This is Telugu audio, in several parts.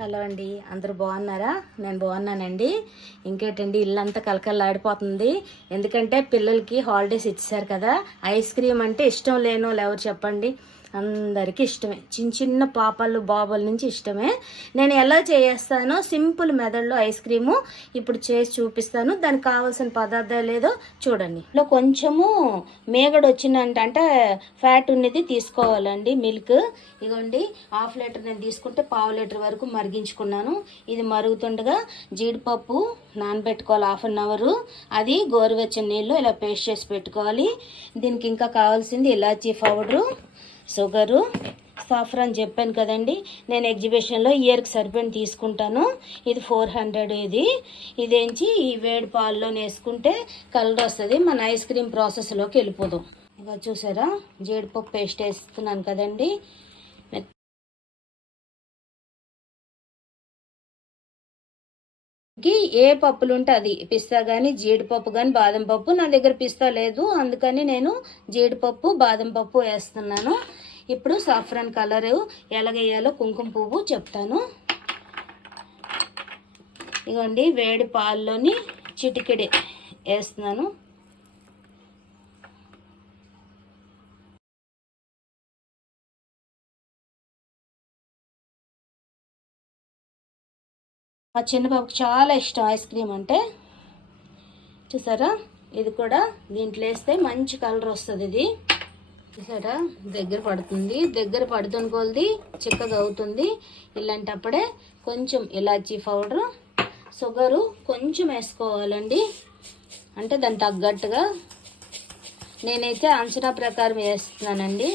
హలో అండి, అందరూ బాగున్నారా? నేను బాగున్నానండి. ఇంకేంటండి, ఇల్లంతా కలకల్లాడిపోతుంది. ఎందుకంటే పిల్లలకి హాలిడేస్ ఇచ్చేసారు కదా. ఐస్ క్రీమ్ అంటే ఇష్టం లేనోళ్ళు ఎవరు చెప్పండి? అందరికీ ఇష్టమే. చిన్న చిన్న పాపలు బాబుల నుంచి ఇష్టమే. నేను ఎలా చేస్తానో సింపుల్ మెథడ్లో ఐస్ క్రీము ఇప్పుడు చేసి చూపిస్తాను. దానికి కావాల్సిన పదార్థాలు ఏదో చూడండి. లో కొంచెము మేగడ వచ్చిందంటే ఫ్యాట్ ఉన్నది తీసుకోవాలండి. మిల్క్ ఇగోండి, హాఫ్ లీటర్ నేను తీసుకుంటే పావు లీటర్ వరకు మరిగించుకున్నాను. ఇది మరుగుతుండగా జీడిపప్పు నానబెట్టుకోవాలి 1/2 అవరు. అది గోరువెచ్చని నీళ్ళు ఇలా పేస్ట్ చేసి పెట్టుకోవాలి. దీనికి ఇంకా కావాల్సింది ఇలాచీ పౌడరు, షుగరు, సాఫ్రాన్ చెప్పాను కదండి. నేను ఎగ్జిబిషన్లో ఇయర్కి సరిపోయిన తీసుకుంటాను. ఇది 400. ఇదేంచి ఈ వేడి పాలలో వేసుకుంటే కలర్ వస్తుంది. మన ఐస్ క్రీమ్ ప్రాసెస్లోకి వెళ్ళిపోదాం. ఇక చూసారా, జీడిపప్పు పేస్ట్ వేస్తున్నాను కదండి. ఏ పప్పులు ఉంటే అది, పిస్తా కానీ జీడిపప్పు కానీ బాదం పప్పు. నా దగ్గర పిస్తా లేదు, అందుకని నేను జీడిపప్పు బాదం పప్పు వేస్తున్నాను. ఇప్పుడు సాఫ్రాన్ కలరు ఎలాగేయాలో కుంకుమ పువ్వు చెప్తాను. ఇగోండి, వేడి పాల్లోని చిటికెడి వేస్తున్నాను. మా చిన్న బాబుకి చాలా ఇష్టం ఐస్ క్రీమ్ అంటే. చూసారా, ఇది కూడా దీంట్లో వేస్తే మంచి కలర్ వస్తుంది. ఇది చూసారా, దగ్గర పడుతుంది. దగ్గర పడుతున్న కొలది చిక్కగా అవుతుంది. ఇలాంటప్పుడే కొంచెం ఇలాచీ పౌడరు, షుగరు కొంచెం వేసుకోవాలండి. అంటే దానికి తగ్గట్టుగా నేనైతే అంచనా ప్రకారం వేస్తున్నానండి.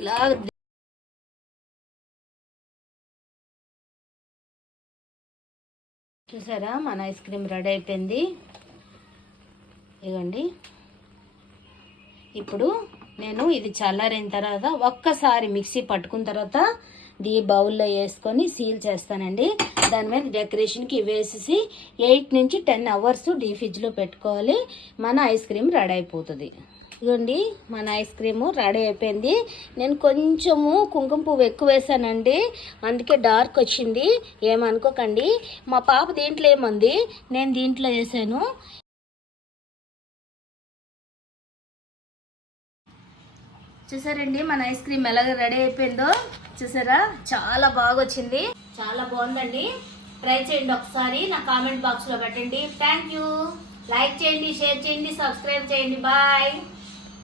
ఇలా చూసారా, మన ఐస్ క్రీమ్ రెడీ అయిపోయింది. ఇవ్వండి, ఇప్పుడు నేను ఇది చల్లారిన తర్వాత ఒక్కసారి మిక్సీ పట్టుకున్న తర్వాత ఈ బౌల్లో వేసుకొని సీల్ చేస్తానండి. దాని మీద డెకరేషన్కి వేసేసి 8 నుంచి 10 అవర్స్ డీ ఫ్రిడ్జ్లో పెట్టుకోవాలి. మన ఐస్ క్రీమ్ రెడీ అయిపోతుంది. ఇదిగోండి, మన ఐస్ క్రీము రెడీ అయిపోయింది. నేను కొంచెము కుంకుమ పువ్వు ఎక్కువ వేసానండి, అందుకే డార్క్ వచ్చింది. ఏమనుకోకండి. మా పాప దీంట్లో ఏముంది, నేను దీంట్లో వేసాను. చూసారండి, మన ఐస్ క్రీమ్ ఎలాగ రెడీ అయిపోయిందో. చూసారా, చాలా బాగా వచ్చింది. చాలా బాగుందండి. ట్రై చేయండి ఒకసారి. నా కామెంట్ బాక్స్లో పెట్టండి. Thank you. లైక్ చేయండి, షేర్ చేయండి, సబ్స్క్రైబ్ చేయండి. బాయ్.